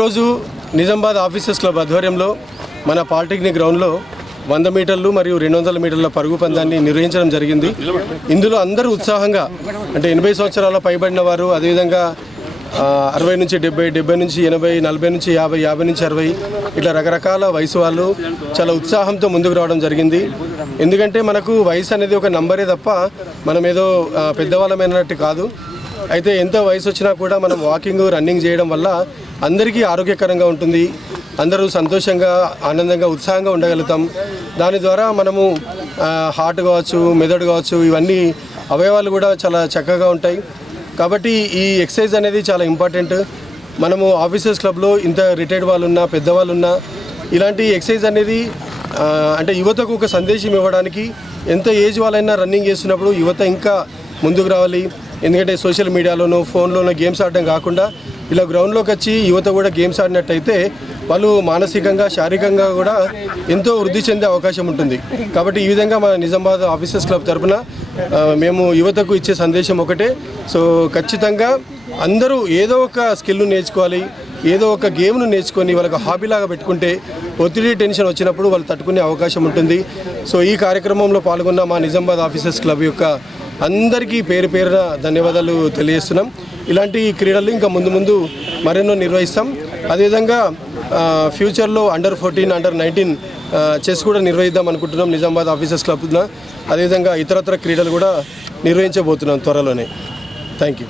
ఈరోజు Nizamabad officers club ఆధ్వర్యంలో మన పాలిటెక్నిక్ గ్రౌండ్లో 100 మీటర్లు మరియు 200 మీటర్ల పరుగు పందాన్ని నిర్వహించడం జరిగింది. ఇందులో అందరూ ఉత్సాహంగా అంటే 80 సంవత్సరాల పైబడిన వారు, అదేవిధంగా 60 నుంచి 70, 70 నుంచి 80, 40 నుంచి 50, 50 నుంచి 60 ఇట్లా రకరకాల వయసు వాళ్ళు చాలా ఉత్సాహంతో ముందుకు రావడం జరిగింది. ఎందుకంటే మనకు వయసు అనేది ఒక నంబరే తప్ప మనం ఏదో పెద్దవాళ్ళమైనట్టు కాదు. అయితే ఎంత వయసు వచ్చినా కూడా మనం వాకింగ్, రన్నింగ్ చేయడం వల్ల అందరికీ ఆరోగ్యకరంగా ఉంటుంది. అందరూ సంతోషంగా, ఆనందంగా, ఉత్సాహంగా ఉండగలుగుతాం. దాని ద్వారా మనము హార్ట్ కావచ్చు, మెదడు కావచ్చు, ఇవన్నీ అవయవాలు కూడా చాలా చక్కగా ఉంటాయి. కాబట్టి ఈ ఎక్సర్సైజ్ అనేది చాలా ఇంపార్టెంట్. మనము ఆఫీసర్స్ క్లబ్లో ఇంత రిటైర్డ్ వాళ్ళు ఉన్నా, పెద్దవాళ్ళు ఉన్నా, ఇలాంటి ఎక్సర్సైజ్ అనేది అంటే యువతకు ఒక సందేశం ఇవ్వడానికి, ఎంత ఏజ్ వాళ్ళైనా రన్నింగ్ చేస్తున్నప్పుడు యువత ఇంకా ముందుకు రావాలి. ఎందుకంటే సోషల్ మీడియాలోనూ, ఫోన్లోనూ గేమ్స్ ఆడడం కాకుండా ఇలా గ్రౌండ్లోకి వచ్చి యువత కూడా గేమ్స్ ఆడినట్టయితే వాళ్ళు మానసికంగా, శారీరకంగా కూడా ఎంతో వృద్ధి చెందే అవకాశం ఉంటుంది. కాబట్టి ఈ విధంగా మన నిజామాబాద్ ఆఫీసర్స్ క్లబ్ తరఫున మేము యువతకు ఇచ్చే సందేశం ఒకటే. సో ఖచ్చితంగా అందరూ ఏదో ఒక స్కిల్ను నేర్చుకోవాలి, ఏదో ఒక గేమ్ను నేర్చుకొని వాళ్ళకి హాబీలాగా పెట్టుకుంటే ఒత్తిడి, టెన్షన్ వచ్చినప్పుడు వాళ్ళు తట్టుకునే అవకాశం ఉంటుంది. సో ఈ కార్యక్రమంలో పాల్గొన్న మా నిజామాబాద్ ఆఫీసర్స్ క్లబ్ యొక్క అందరికీ పేరు పేరున ధన్యవాదాలు తెలియజేస్తున్నాం. ఇలాంటి క్రీడలు ఇంకా ముందు ముందు మరెన్నో నిర్వహిస్తాం. అదేవిధంగా ఫ్యూచర్లో అండర్ 14, అండర్ 19 చెస్ కూడా నిర్వహిద్దాం అనుకుంటున్నాం నిజామాబాద్ ఆఫీసర్స్ క్లబ్న. అదేవిధంగా ఇతరత్ర క్రీడలు కూడా నిర్వహించబోతున్నాం త్వరలోనే. Thank you.